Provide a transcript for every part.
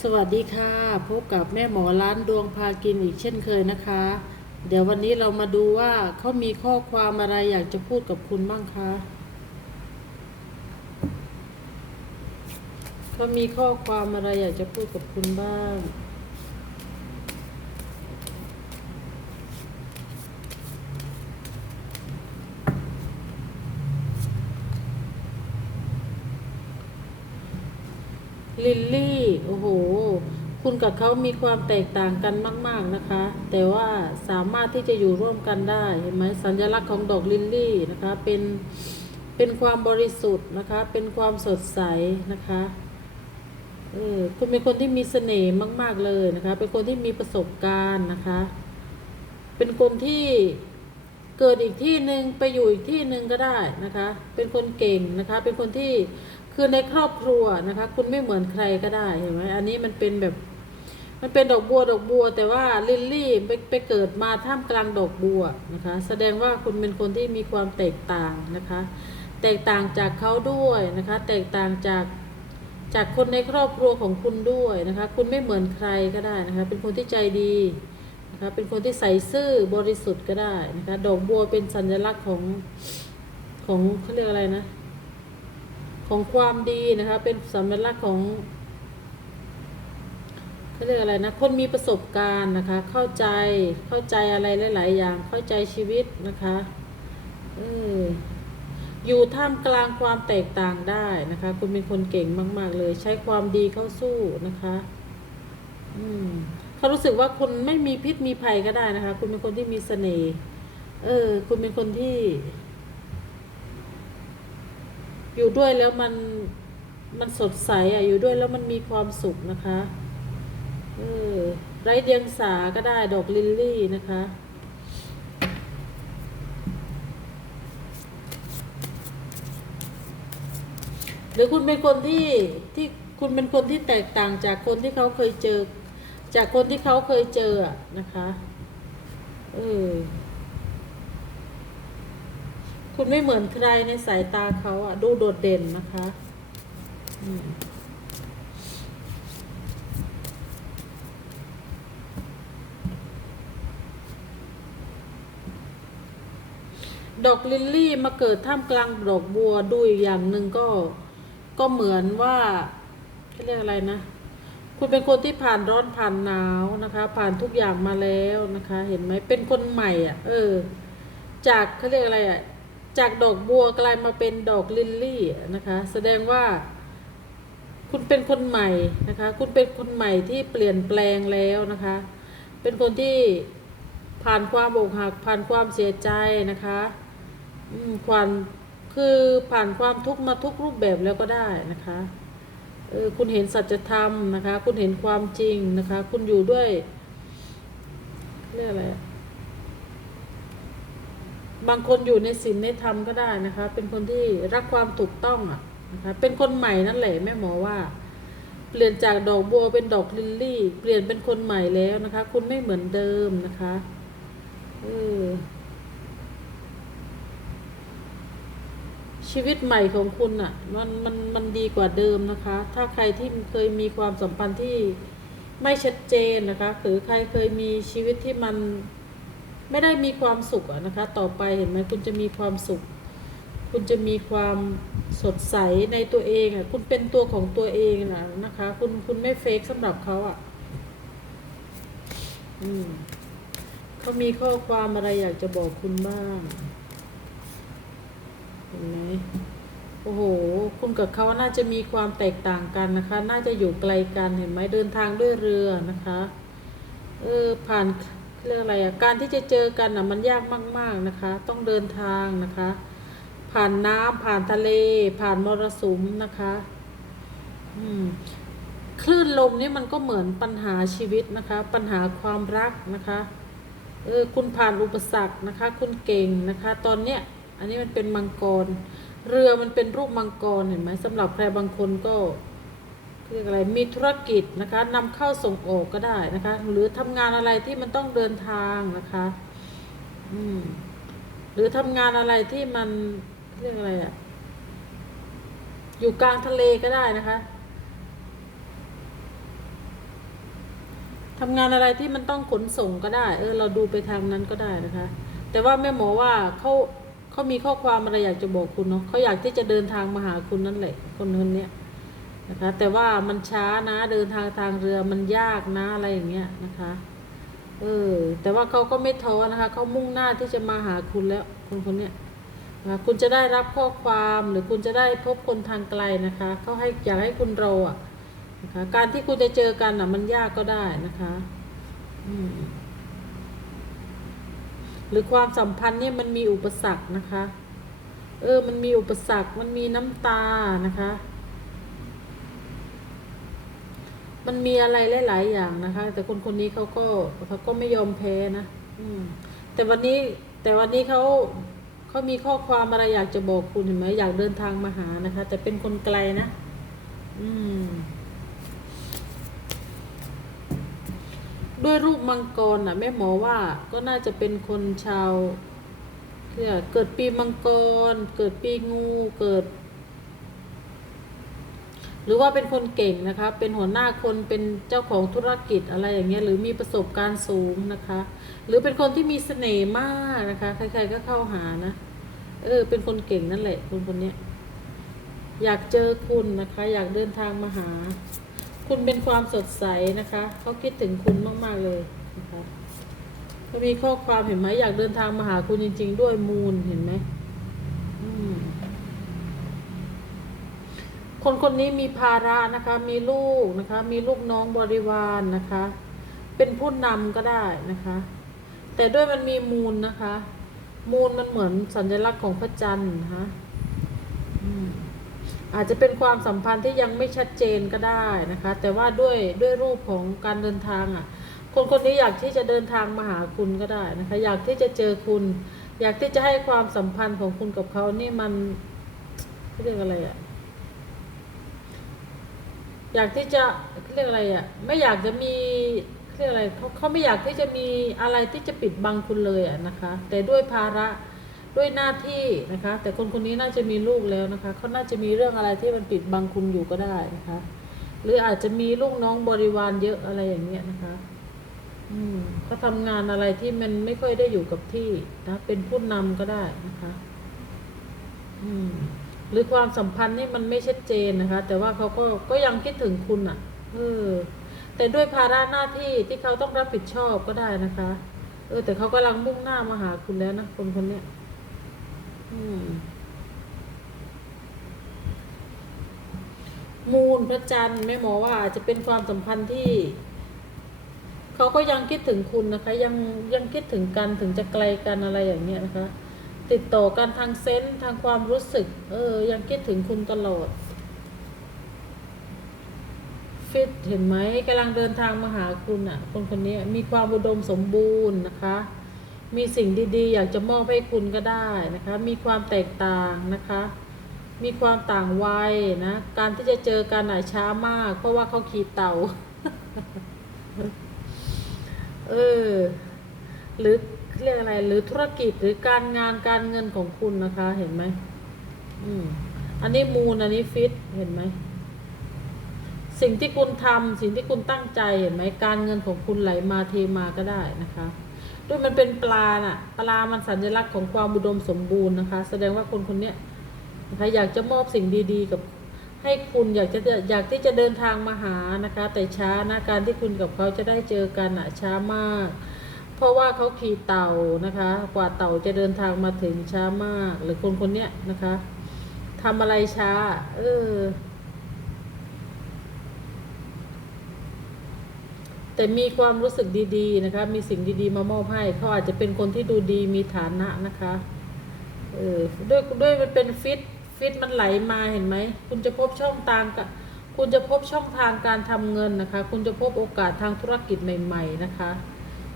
สวัสดีค่ะ พบกับแม่หมอร้านดวงพากินอีกเช่นเคยนะคะ เดี๋ยววันนี้เรามาดูว่าเขามีข้อความอะไรอยากจะพูดกับคุณบ้างคะเขามีข้อความอะไรอยากจะพูดกับคุณบ้าง ลิลลี่ โอ้โห คุณกับเขามีความแตกต่างกันมาก ๆนะคะ แต่ว่าสามารถที่จะอยู่ร่วมกันได้เห็นไหมสัญลักษณ์ของดอกลิลลี่นะคะ เป็น เป็นความบริสุทธิ์นะคะ เป็นความสดใสนะคะเออคุณเป็นคนที่มีเสน่ห์มาก ๆเลยนะคะ เป็นคนที่มีประสบการณ์นะคะ เป็นคนที่เกิดอีกที่หนึ่งไปอยู่อีกที่หนึ่งก็ได้นะคะ เป็นคนเก่งนะคะ เป็นคนที่ คือในครอบครัวนะคะ คุณไม่เหมือนใครก็ได้เห็นไหมอันนี้มันเป็นแบบ มันเป็นดอกบัวดอกบัว แต่ว่าลิลลี่ไปไปเกิดมาท่ามกลางดอกบัวนะคะ แสดงว่าคุณเป็นคนที่มีความแตกต่างนะคะ แตกต่างจากเขาด้วยนะคะ แตกต่างจากจากคนในครอบครัวของคุณด้วยนะคะ คุณไม่เหมือนใครก็ได้นะคะ เป็นคนที่ใจดีนะคะ เป็นคนที่ใส่ซื่อบริสุทธิ์ก็ได้นะคะ ดอกบัวเป็นสัญลักษณ์ของของเขาเรียกอะไรนะ ของความดีนะคะ เป็นสัญลักษณ์ของเขาเรียกอะไรนะคนมีประสบการณ์นะคะ เข้าใจเข้าใจอะไรหลาย ๆ อย่างเข้าใจชีวิตนะคะเอออยู่ท่ามกลางความแตกต่างได้นะคะ คุณเป็นคนเก่งมาก ๆ เลย ใช้ความดีเข้าสู้นะคะ อืมเขารู้สึกว่าคุณไม่มีพิษมีภัยก็ได้นะคะ คุณเป็นคนที่มีเสน่ห์เออ คุณเป็นคนที่ อยู่ด้วยแล้วมันมันสดใสอะ อยู่ด้วยแล้วมันมีความสุขนะคะเออไร้เดียงสาก็ได้ดอกลิลลี่นะคะหรือคุณเป็นคนที่ที่คุณเป็นคนที่แตกต่างจากคนที่เขาเคยเจอ จากคนที่เขาเคยเจออะนะคะเออ คุณไม่เหมือนใครในสายตาเขาอะ ดูโดดเด่นนะคะดอกลิลลี่มาเกิดท่ามกลางดอกบัวดูอีกอย่างหนึ่งก็ก็เหมือนว่าเขาเรียกอะไรนะ คุณเป็นคนที่ผ่านร้อนผ่านหนาวนะคะ ผ่านทุกอย่างมาแล้วนะคะ เห็นไหมเป็นคนใหม่อะ เออ จากเขาเรียกอะไรอะ จากดอกบัวกลายมาเป็นดอกลิลลี่นะคะ แสดงว่า คุณเป็นคนใหม่นะคะ คุณเป็นคนใหม่ที่เปลี่ยนแปลงแล้วนะคะ เป็นคนที่ผ่านความอกหักผ่านความเสียใจนะคะอืมความคือผ่านความทุกข์มาทุกรูปแบบแล้วก็ได้นะคะเออคุณเห็นสัจธรรมนะคะ คุณเห็นความจริงนะคะ คุณอยู่ด้วยเรียกอะไร บางคนอยู่ในศีลในธรรมก็ได้นะคะ เป็นคนที่รักความถูกต้องอะนะคะเป็นคนใหม่นั่นแหละแม่หมอว่า เปลี่ยนจากดอกบัวเป็นดอกลิลลี่ เปลี่ยนเป็นคนใหม่แล้วนะคะ คุณไม่เหมือนเดิมนะคะเออชีวิตใหม่ของคุณอะมันมันมันดีกว่าเดิมนะคะ ถ้าใครที่เคยมีความสัมพันธ์ที่ไม่ชัดเจนนะคะ หรือใครเคยมีชีวิตที่มัน ไม่ได้มีความสุขนะคะ ต่อไปเห็นไหมคุณจะมีความสุข คุณจะมีความสดใสในตัวเองอะคุณเป็นตัวของตัวเองนะนะคะ คุณคุณไม่เฟกสำหรับเขาอะ อืมเขามีข้อความอะไรอยากจะบอกคุณบ้างเห็นไหมโอ้โห คุณกับเขาน่าจะมีความแตกต่างกันนะคะ น่าจะอยู่ไกลกันเห็นไหมเดินทางด้วยเรือนะคะ เออผ่าน เรื่องอะไรอะการที่จะเจอกันอะมันยากมาก ๆนะคะ ต้องเดินทางนะคะ ผ่านน้ำผ่านทะเล ผ่านมรสุมนะคะอืมคลื่นลมนี่มันก็เหมือนปัญหาชีวิตนะคะ ปัญหาความรักนะคะเออคุณผ่านอุปสรรคนะคะ คุณเก่งนะคะ ตอนเนี้ยอันนี้มันเป็นมังกร เรือมันเป็นรูปมังกรเห็นไหมสำหรับใครบางคนก็ เรียกอะไรมีธุรกิจนะคะนำเข้าส่งออกก็ได้นะคะ หรือทำงานอะไรที่มันต้องเดินทางนะคะอืมหรือทำงานอะไรที่มันเรียกอะไรอะอยู่กลางทะเลก็ได้นะคะทำงานอะไรที่มันต้องขนส่งก็ได้ เออ เราดูไปทางนั้นก็ได้นะคะ แต่ว่าแม่หมอว่าเขาเขามีข้อความอะไรอยากจะบอกคุณเนาะเขาอยากที่จะเดินทางมาหาคุณนั่นแหละ คนคนนี้ นะคะ แต่ว่ามันช้านะเดินทางทางเรือมันยากนะอะไรอย่างเงี้ยนะคะเออแต่ว่าเขาก็ไม่ท้อนะคะเขามุ่งหน้าที่จะมาหาคุณแล้วคนคนเนี้ยนะคะคุณจะได้รับข้อความหรือคุณจะได้พบคนทางไกลนะคะเขาให้อยากให้คุณรออะนะคะการที่คุณจะเจอกันอะมันยากก็ได้นะคะอืมหรือความสัมพันธ์เนี่ยมันมีอุปสรรคนะคะ เออ มันมีอุปสรรค มันมีน้ำตานะคะ มันมีอะไรหลาย ๆ อย่างนะคะ แต่คนคนนี้เขาก็เขาก็ไม่ยอมแพ้นะอืมแต่วันนี้แต่วันนี้เขาเขามีข้อความอะไรอยากจะบอกคุณเห็นไหมอยากเดินทางมาหานะคะ แต่เป็นคนไกลนะ อืม ด้วยรูปมังกรน่ะ แม่หมอว่าก็น่าจะเป็นคนชาวเรียเกิดปีมังกร เกิดปีงูเกิด หรือว่าเป็นคนเก่งนะคะ เป็นหัวหน้าคนเป็นเจ้าของธุรกิจอะไรอย่างเงี้ยหรือมีประสบการณ์สูงนะคะ หรือเป็นคนที่มีเสน่ห์มากนะคะ ใครๆก็เข้าหานะเออเป็นคนเก่งนั่นแหละคนคนนี้อยากเจอคุณนะคะ อยากเดินทางมาหา คุณเป็นความสดใสนะคะเขาคิดถึงคุณมากๆเลยนะคะมีข้อความเห็นไหมอยากเดินทางมาหาคุณจริง ๆ ด้วยมูลเห็นไหมอืม คนคนนี้มีภาระนะคะ มีลูกนะคะ มีลูกน้องบริวารนนะคะ เป็นผู้นำก็ได้นะคะ แต่ด้วยมันมีมูลนะคะ มูลมันเหมือนสัญลักษณ์ของพระจันทร์นะคะอืมอาจจะเป็นความสัมพันธ์ที่ยังไม่ชัดเจนก็ได้นะคะ แต่ว่าด้วยด้วยรูปของการเดินทางอะ คนคนนี้อยากที่จะเดินทางมาหาคุณก็ได้นะคะ อยากที่จะเจอคุณ อยากที่จะให้ความสัมพันธ์ของคุณกับเขานี่มันเขาเรียกอะไรอะ อยากที่จะเรียกอะไรอะไม่อยากจะมีเขาเรียกอะไรเขาเขาไม่อยากที่จะมีอะไรที่จะปิดบังคุณเลยอะนะคะ แต่ด้วยภาระด้วยหน้าที่นะคะ แต่คนคนนี้น่าจะมีลูกแล้วนะคะเขาน่าจะมีเรื่องอะไรที่มันปิดบังคุณอยู่ก็ได้นะคะ หรืออาจจะมีลูกน้องบริวารเยอะอะไรอย่างเงี้ยนะคะ อืมเขาทำงานอะไรที่มันไม่ค่อยได้อยู่กับที่นะเป็นผู้นำก็ได้นะคะ อืม หรือความสัมพันธ์นี่มันไม่ชัดเจนนะคะ แต่ว่าเขาก็ก็ยังคิดถึงคุณอะเออแต่ด้วยภาระหน้าที่ที่เขาต้องรับผิดชอบก็ได้นะคะ เออ แต่เขากำลังมุ่งหน้ามาหาคุณแล้วนะคนคนเนี้ยอืมมูลพระจันทร์แม่หมอว่าอาจจะเป็นความสัมพันธ์ที่เขาก็ยังคิดถึงคุณนะคะ ยังยังคิดถึงกันถึงจะไกลกันอะไรอย่างเงี้ยนะคะ ติดต่อกันทางเซนส์ทางความรู้สึก เออ ยังคิดถึงคุณตลอด ฟิตเห็นไหมกำลังเดินทางมาหาคุณอะ คนคนนี้มีความอุดมสมบูรณ์นะคะ มีสิ่งดีๆ อยากจะมอบให้คุณก็ได้นะคะ มีความแตกต่างนะคะ มีความต่างวัยนะ การที่จะเจอกันอะช้ามาก เพราะว่าเขาขี่เต่า เออหรือ เรียกอะไรหรือธุรกิจหรือการงานการเงินของคุณนะคะเห็นไหมอืมอันนี้มูลอันนี้ฟิตเห็นไหมสิ่งที่คุณทำสิ่งที่คุณตั้งใจเห็นไหมการเงินของคุณไหลมาเทมาก็ได้นะคะ ด้วยมันเป็นปลาน่ะปลามันสัญลักษณ์ของความอุดมสมบูรณ์นะคะ แสดงว่าคนคนเนี้ยนะคะอยากจะมอบสิ่งดีๆกับให้คุณอยากจะอยากที่จะเดินทางมาหานะคะ แต่ช้านะการที่คุณกับเขาจะได้เจอกันอะช้ามาก ราะว่าเขาขี่เต่านะคะ กว่าเต่าจะเดินทางมาถึงช้ามาก หรือคนคนเนี้ยนะคะทำอะไรช้า เออ แต่มีความรู้สึกดีๆนะคะ มีสิ่งดีๆมามอบให้เขาอาจจะเป็นคนที่ดูดีมีฐานะนะคะ เออด้วยด้วยมันเป็นฟิตฟิตมันไหลมาเห็นไหม คุณจะพบช่องทางกับคุณจะพบช่องทางการทำเงินนะคะ คุณจะพบโอกาสทางธุรกิจใหม่ ๆ นะคะ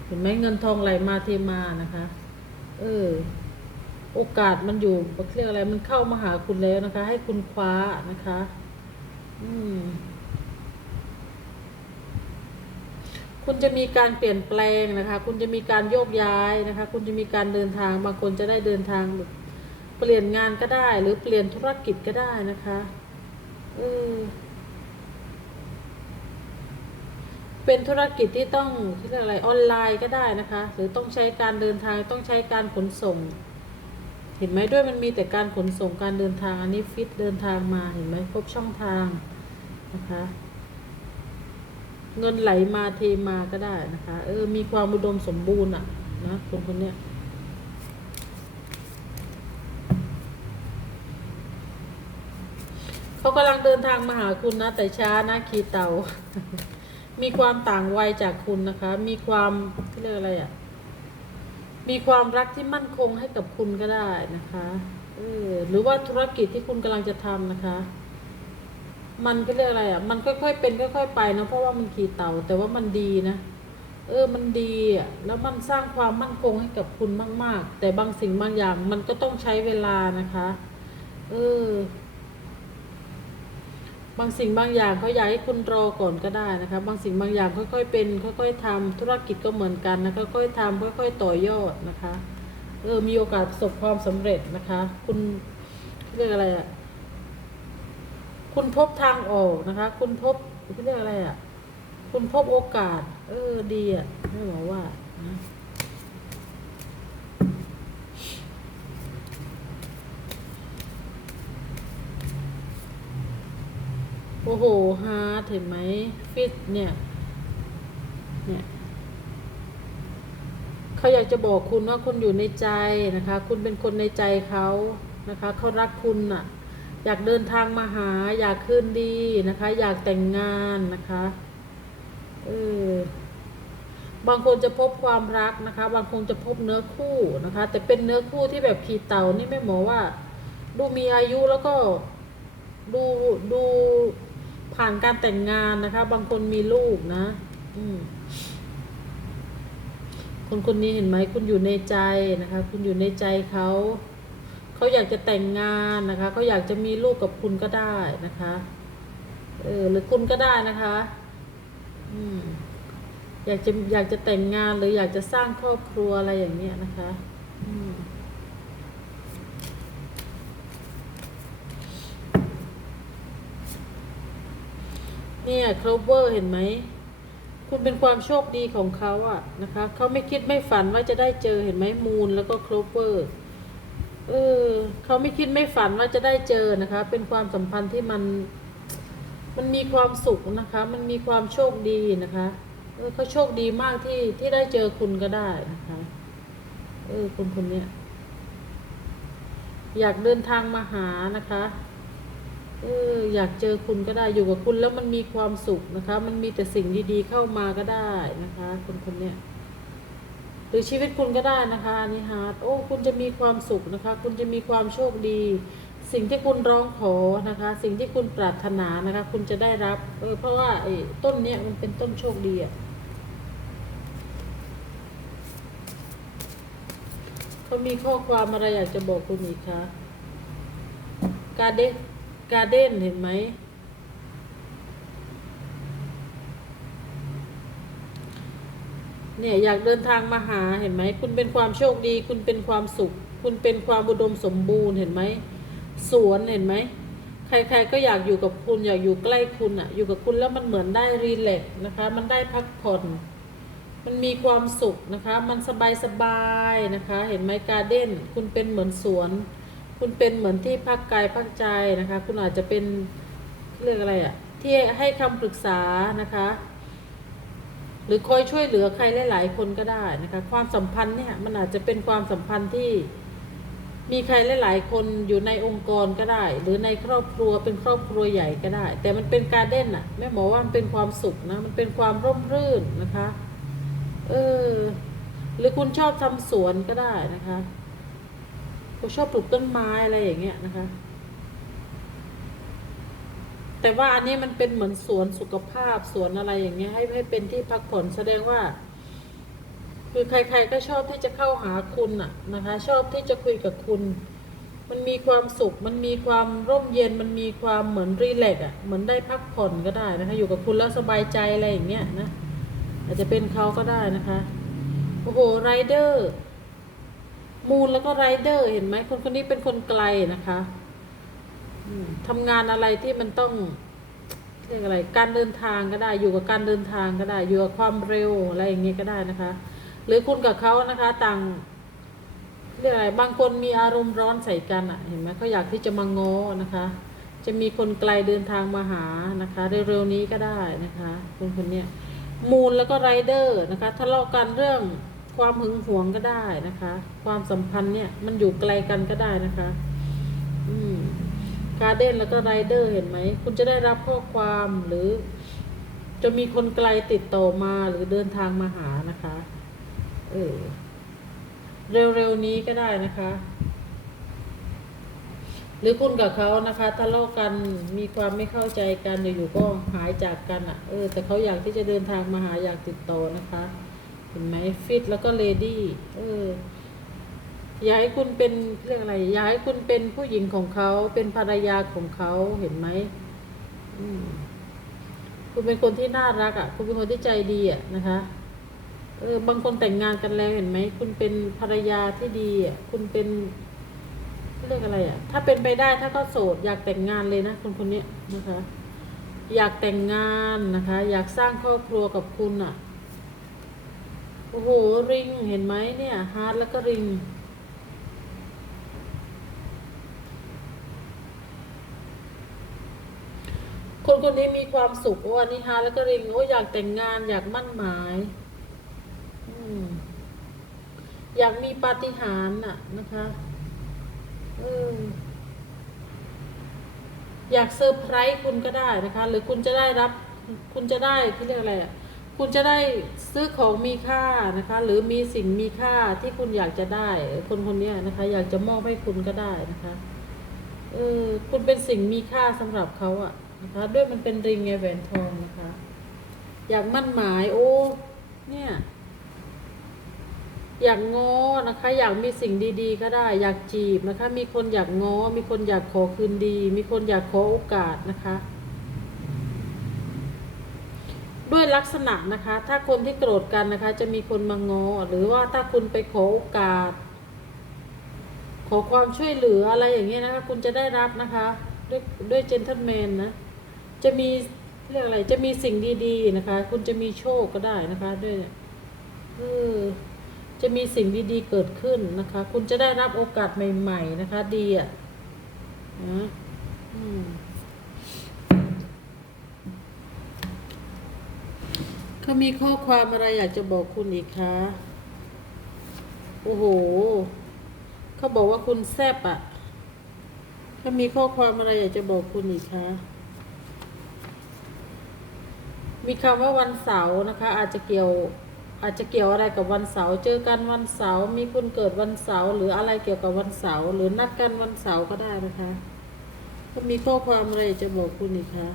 เห็นไหมเงินทองไหลมาเทมานะคะ เออ โอกาสมันอยู่เรียกอะไรมันเข้ามาหาคุณแล้วนะคะ ให้คุณคว้านะคะ อืม คุณจะมีการเปลี่ยนแปลงนะคะ คุณจะมีการโยกย้ายนะคะ คุณจะมีการเดินทางบางคนจะได้เดินทางเปลี่ยนงานก็ได้ หรือเปลี่ยนธุรกิจก็ได้นะคะเออ เป็นธุรกิจที่ต้องที่เรียกอะไรออนไลน์ก็ได้นะคะ หรือต้องใช้การเดินทางต้องใช้การขนส่ง เห็นไหมด้วยมันมีแต่การขนส่งการเดินทางอันนี้ฟิตเดินทางมาเห็นไหมครบช่องทางนะคะเงินไหลมาเทมาก็ได้นะคะเออมีความอุดมสมบูรณ์อะนะคนคนเนี้ยเขากำลังเดินทางมาหาคุณนะแต่ช้านะขีเตา มีความต่างวัยจากคุณนะคะ มีความเขาเรียกอะไรอะ มีความรักที่มั่นคงให้กับคุณก็ได้นะคะเออหรือว่าธุรกิจที่คุณกำลังจะทำนะคะ มันก็เรียกอะไรอะ มันค่อยๆเป็นค่อยๆไปนะเพราะว่ามันขี่เต่า แต่ว่ามันดีนะเออ มันดีอะ แล้วมันสร้างความมั่นคงให้กับคุณมาก ๆ แต่บางสิ่งบางอย่างมันก็ต้องใช้เวลานะคะ เออ บางสิ่งบางอย่างเขาอยากให้คุณรอก่อนก็ได้นะคะบางสิ่งบางอย่างค่อยๆเป็น ค่อย ๆทำธุรกิจก็เหมือนกันนะค่อยๆทำค่อย ๆ ต่อยอดนะคะเออมีโอกาสประสบความสำเร็จนะคะ คุณเรียกอะไรอะคุณพบทางออกนะคะ คุณพบเรียกอะไรอะ คุณพบโอกาส เออดีอะไม่บอกว่านะ โอ้โหฮาร์ดเห็นไหมฟิตเนี่ย เนี่ยเขาอยากจะบอกคุณว่าคุณอยู่ในใจนะคะ คุณเป็นคนในใจเขานะคะเขารักคุณน่ะ อยากเดินทางมาหา อยากคืนดีนะคะ อยากแต่งงานนะคะเออบางคนจะพบความรักนะคะ บางคนจะพบเนื้อคู่นะคะ แต่เป็นเนื้อคู่ที่แบบขีดเต่านี่ไม่หมอว่า ดูมีอายุแล้วก็ดูดู ผ่านการแต่งงานนะคะ บางคนมีลูกนะ อืมคนคนนี้เห็นไหมคุณอยู่ในใจนะคะ คุณอยู่ในใจเขาเขาอยากจะแต่งงานนะคะเขาอยากจะมีลูกกับคุณก็ได้นะคะ เออหรือคุณก็ได้นะคะ อืมอยากจะอยากจะแต่งงานหรืออยากจะสร้างครอบครัวอะไรอย่างเงี้ยนะคะ อืม เนี่ยครเวอร์เห็นไหม คุณเป็นความโชคดีของเขาอะนะคะ เขาไม่คิดไม่ฝันว่าจะได้เจอเห็นไหมมูนแล้วก็ครเวอร์เออเขาไม่คิดไม่ฝันว่าจะได้เจอนะคะ เป็นความสัมพันธ์ที่มัน มันมีความสุขนะคะ มันมีความโชคดีนะคะเออเขาโชคดีมากที่ที่ได้เจอคุณก็ได้นะคะ เออคนคนเนี้ยอยากเดินทางมาหานะคะ เอออยากเจอคุณก็ได้อยู่กับคุณแล้วมันมีความสุขนะคะ มันมีแต่สิ่งดีๆเข้ามาก็ได้นะคะ คนคนเนี้ยหรือชีวิตคุณก็ได้นะคะนี่ฮาร์ดโอ้คุณจะมีความสุขนะคะ คุณจะมีความโชคดี สิ่งที่คุณร้องขอนะคะ สิ่งที่คุณปรารถนานะคะ คุณจะได้รับเออเพราะว่าไอ้ต้นเนี้ยมันเป็นต้นโชคดีอะเขามีข้อความอะไรอยากจะบอกคุณอีกคะการเดก การเด้นเห็นไหม เนี่ยอยากเดินทางมาหาเห็นไหม คุณเป็นความโชคดี คุณเป็นความสุข คุณเป็นความอุดมสมบูรณ์เห็นไหม สวนเห็นไหม ใครๆก็อยากอยู่กับคุณอยากอยู่ใกล้คุณอะอยู่กับคุณแล้วมันเหมือนได้รีแลกนะคะ มันได้พักผ่อน มันมีความสุขนะคะ มันสบายสบายๆนะคะ เห็นไหมการเด้น คุณเป็นเหมือนสวน คุณเป็นเหมือนที่พักกายพักใจนะคะ คุณอาจจะเป็นเรื่องอะไรอะที่ให้คำปรึกษานะคะ หรือคอยช่วยเหลือใครหลาย ๆ คนก็ได้นะคะ ความสัมพันธ์เนี่ยมันอาจจะเป็นความสัมพันธ์ที่มีใครหลาย ๆ คนอยู่ในองค์กรก็ได้ หรือในครอบครัวเป็นครอบครัวใหญ่ก็ได้ แต่มันเป็นการเด่นอะแม่หมอว่ามันเป็นความสุขนะมันเป็นความร่มรื่นนะคะ เออ หรือคุณชอบทำสวนก็ได้นะคะ คุณชอบปลูกต้นไม้อะไรอย่างเงี้ยนะคะ แต่ว่าอันนี้มันเป็นเหมือนสวนสุขภาพสวนอะไรอย่างเงี้ยให้ให้เป็นที่พักผ่อนแสดงว่า คือใคร ๆ ก็ชอบที่จะเข้าหาคุณอะนะคะ ชอบที่จะคุยกับคุณ มันมีความสุข มันมีความร่มเย็น มันมีความเหมือนรีแลกอะเหมือนได้พักผ่อนก็ได้นะคะ อยู่กับคุณแล้วสบายใจอะไรอย่างเงี้ยนะอาจจะเป็นเขาก็ได้นะคะ โอ้โหไรเดอร์ มูนแล้วก็ไรเดอร์เห็นไหมคนคนนี้เป็นคนไกลนะคะทำงานอะไรที่มันต้องเรียกอะไรการเดินทางก็ได้อยู่กับการเดินทางก็ได้อยู่กับความเร็วอะไรอย่างงี้ก็ได้นะคะ หรือคุณกับเขานะคะต่างเรียกอะไรบางคนมีอารมณ์ร้อนใส่กันอะเห็นไหมเขาอยากที่จะมาง้อนะคะ จะมีคนไกลเดินทางมาหานะคะเร็วๆนี้ก็ได้นะคะคนคนเนี้ยมูลแล้วก็ไรเดอร์นะคะทะเลาะกันเรื่อง ความหึงหวงก็ได้นะคะ ความสัมพันธ์เนี่ยมันอยู่ไกลกันก็ได้นะคะ อืมการเดนแล้วก็ไรเดอร์เห็นไหม คุณจะได้รับข้อความหรือ จะมีคนไกลติดต่อมาหรือเดินทางมาหานะคะ เออเร็วๆนี้ก็ได้นะคะ หรือคุณกับเขานะคะทะเลาะกันมีความไม่เข้าใจกันอยู่ๆก็หายจากกันอะ่ะ เออ แต่เขาอยากที่จะเดินทางมาหาอยากติดต่อนะคะ ห็นไหมฟิตแล้วก็เลดี้เอออยากให้คุณเป็นเรื่องอะไรอยากให้คุณเป็นผู้หญิงของเขาเป็นภรรยาของเขาเห็นไหมคุณเป็นคนที่น่ารักอะ่ะ คุณเป็นคนที่ใจดีอะ่ะนะคะ เออบางคนแต่งงานกันแล้วเห็นไหมคุณเป็นภรรยาที่ดีอะคุณเป็นเรียกอะไรอะ ถ้าเป็นไปได้ถ้าก็โสด อยากแต่งงานเลยนะคนคนนี้นะคะ อยากแต่งงานนะคะ อยากสร้างครอบครัวกับคุณอะ อ้โห ริง เห็นไหมเนี่ย ฮาร์ดแล้วก็ริง คนคนนี้มีความสุขโอ้อันนี้ฮาร์ดแล้วก็ริง โอ้อยากแต่งงานอยากมั่นหมาย อยากมีปาฏิหาริย์น่ะนะคะเอออยากเซอร์ไพรส์คุณก็ได้นะคะ หรือคุณจะได้รับ คุณจะได้ที่เรียกอะไรอะ คุณจะได้ซื้อของมีค่านะคะ หรือมีสิ่งมีค่าที่คุณอยากจะได้ คนคนนี้นะคะ อยากจะมอบให้คุณก็ได้นะคะเออคุณเป็นสิ่งมีค่าสำหรับเขาอะนะคะ ด้วยมันเป็นริงไงแหวนทองนะคะ อยากมั่นหมายโอ้เนี่ยอยากง้อนะคะ อยากมีสิ่งดีๆ ก็ได้ อยากจีบนะคะ มีคนอยากง้อ มีคนอยากขอคืนดี มีคนอยากขอโอกาสนะคะ ด้วย ลักษณะนะคะ ถ้าคนที่โกรธกันนะคะ จะมีคนมางอ หรือว่าถ้าคุณไปขอโอกาส ขอความช่วยเหลืออะไรอย่างเงี้ยนะคะ คุณจะได้รับนะคะ ด้วยด้วยเจนทัลแมนนะ จะมีเรียกอะไร จะมีสิ่งดีๆนะคะ คุณจะมีโชคก็ได้นะคะด้วยเออจะมีสิ่งดีๆเกิดขึ้นนะคะ คุณจะได้รับโอกาสใหม่ ๆ นะคะ ดีอะนะอืม เขามีข้อความอะไรอยากจะบอกคุณอีกคะ โอ้โห เขาบอกว่าคุณแซบอะเขามีข้อความอะไรอยากจะบอกคุณอีกคะ มีคำว่าวันเสาร์นะคะ อาจจะเกี่ยว อาจจะเกี่ยวอะไรกับวันเสาร์ เจอกันวันเสาร์ มีคุณเกิดวันเสาร์ หรืออะไรเกี่ยวกับวันเสาร์ หรือนัดกันวันเสาร์ก็ได้นะคะก็มีข้อความอะไรอยากจะบอกคุณอีกคะ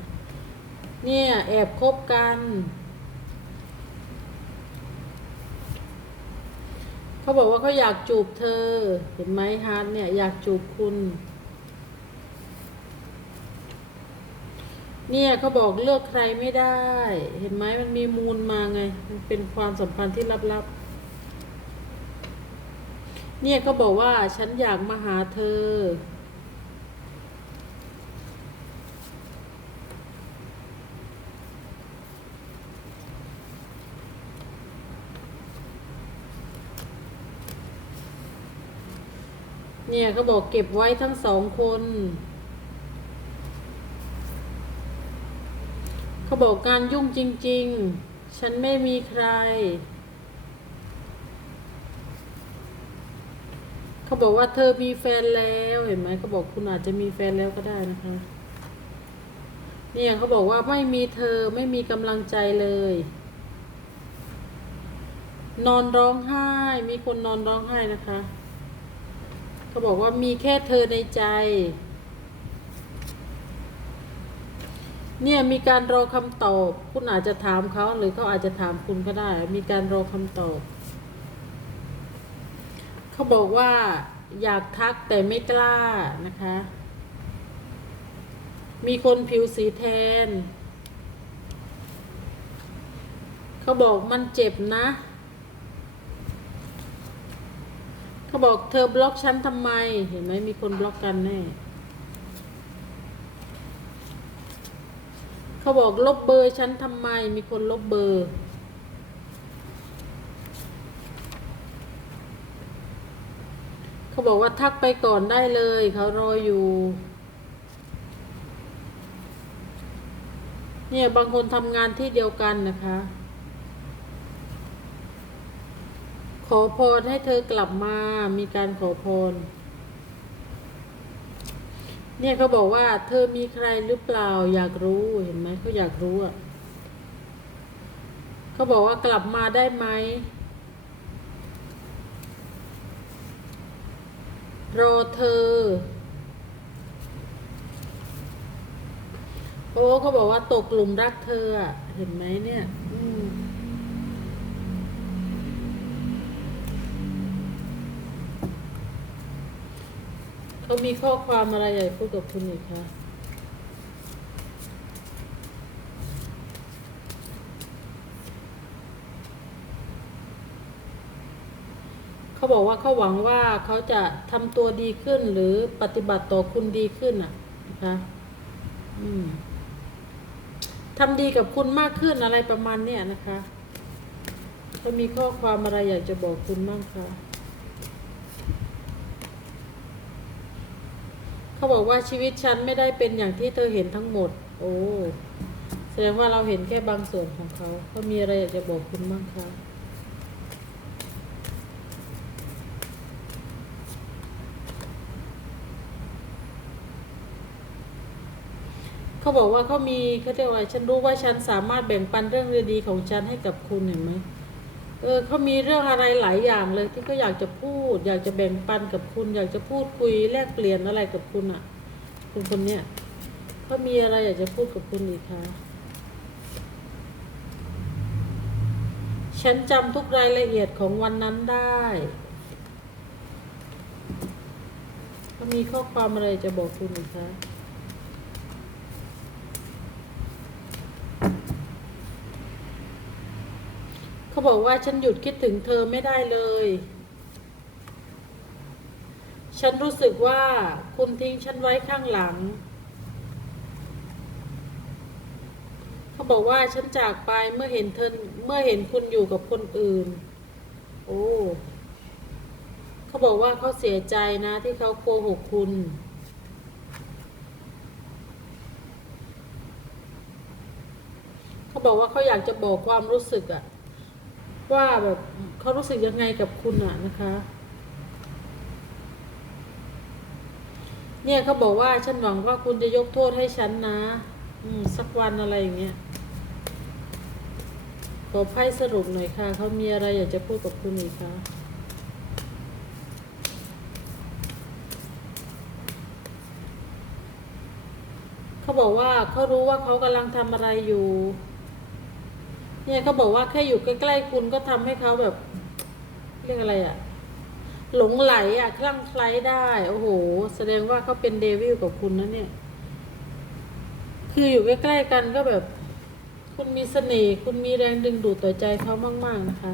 เนี่ยแอบคบกัน เขาบอกว่าเขาอยากจูบเธอ เห็นไหมฮาร์ดเนี่ย อยากจูบคุณ เนี่ยเขาบอกเลือกใครไม่ได้ เห็นไหมมันมีมูลมาไง มันเป็นความสัมพันธ์ที่ลับๆเนี่ยเขาบอกว่าฉันอยากมาหาเธอ เนี่ยเขาบอกเก็บไว้ทั้งสองคนเขาบอกการยุ่งจริง ๆ ฉันไม่มีใคร เขาบอกว่าเธอมีแฟนแล้วเห็นไหมเขาบอกคุณอาจจะมีแฟนแล้วก็ได้นะคะ เนี่ยเขาบอกว่าไม่มีเธอไม่มีกำลังใจเลยนอนร้องไห้ มีคนนอนร้องไห้นะคะ เขาบอกว่ามีแค่เธอในใจ เนี่ยมีการรอคำตอบ คุณอาจจะถามเขาหรือเขาอาจจะถามคุณก็ได้ มีการรอคำตอบ เขาบอกว่าอยากทักแต่ไม่กล้านะคะ มีคนผิวสีแทน เขาบอกมันเจ็บนะ เขาบอกเธอบล็อกฉันทำไม เห็นไหมมีคนบล็อกกันแน่เขาบอกลบเบอร์ฉันทำไม มีคนลบเบอร์เขาบอกว่าทักไปก่อนได้เลย เขารออยู่ เนี่ยบางคนทำงานที่เดียวกันนะคะ ข อพรให้เธอกลับมา มีการขอพร เนี่ยเขาบอกว่า เธอมีใครหรือเปล่า อยากรู้เห็นไหมเขาอยากรู้อะเขาบอกว่ากลับมาได้ไหมรอเธอ โอ้เขาบอกว่าตกหลุมรักเธออะเห็นไหมเนี่ย อืม เขามีข้อความอะไรอยากพูดกับคุณอีกคะเขาบอกว่าเขาหวังว่าเขาจะทำตัวดีขึ้นหรือปฏิบัติต่อคุณดีขึ้นอะนะคะอืมทำดีกับคุณมากขึ้นอะไรประมาณเนี้ยนะคะเขามีข้อความอะไรอยากจะบอกคุณบ้างคะเขา บอกว่าชีวิตฉันไม่ได้เป็นอย่างที่เธอเห็นทั้งหมด โอ้แสดงว่าเราเห็นแค่บางส่วนของเขาเขามีอะไรอยากจะบอกคุณบ้างคะเขาบอกว่าเขามีเขาเรียกว่าฉันรู้ว่าฉันสามารถแบ่งปันเรื่องดีๆของฉันให้กับคุณเห็นไหม เออเขามีเรื่องอะไรหลายอย่างเลยที่เขาอยากจะพูด อยากจะแบ่งปันกับคุณ อยากจะพูดคุยแลกเปลี่ยนอะไรกับคุณอะ คุณคนเนี้ยเขามีอะไรอยากจะพูดกับคุณอีกคะฉันจำทุกรายละเอียดของวันนั้นได้เขามีข้อความอะไรจะบอกคุณอีกคะ เขาบอกว่าฉันหยุดคิดถึงเธอไม่ได้เลย ฉันรู้สึกว่าคุณทิ้งฉันไว้ข้างหลัง เขาบอกว่าฉันจากไปเมื่อเห็นเธอเมื่อเห็นคุณอยู่กับคนอื่น โอ้ เขาบอกว่าเขาเสียใจนะที่เขาโกหกคุณเขาบอกว่าเขาอยากจะบอกความรู้สึกอะ ว่าแบบเขารู้สึกยังไงกับคุณอะนะคะ เนี่ยเขาบอกว่าฉันหวังว่าคุณจะยกโทษให้ฉันนะ อืม สักวันอะไรอย่างเงี้ยขอไพ่สรุปหน่อยค่ะ เขามีอะไรอยากจะพูดกับคุณอีกคะเขาบอกว่าเขารู้ว่าเขากำลังทำอะไรอยู่ เนี่ยเขาบอกว่าแค่อยู่ใกล้ๆคุณก็ทำให้เขาแบบ เรียกอะไรอะหลงไหลอะคลั่งไคล้ได้ โอ้โห แสดงว่าเขาเป็นเดวิลกับคุณนะเนี่ย คืออยู่ใกล้ๆกันก็แบบ คุณมีเสน่ห์คุณมีแรงดึงดูดต่อใจเขามาก ๆ นะคะ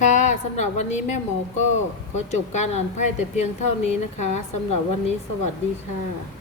ค่ะสำหรับวันนี้แม่หมอก็ขอจบการอ่านไพ่แต่เพียงเท่านี้นะคะสำหรับวันนี้สวัสดีค่ะ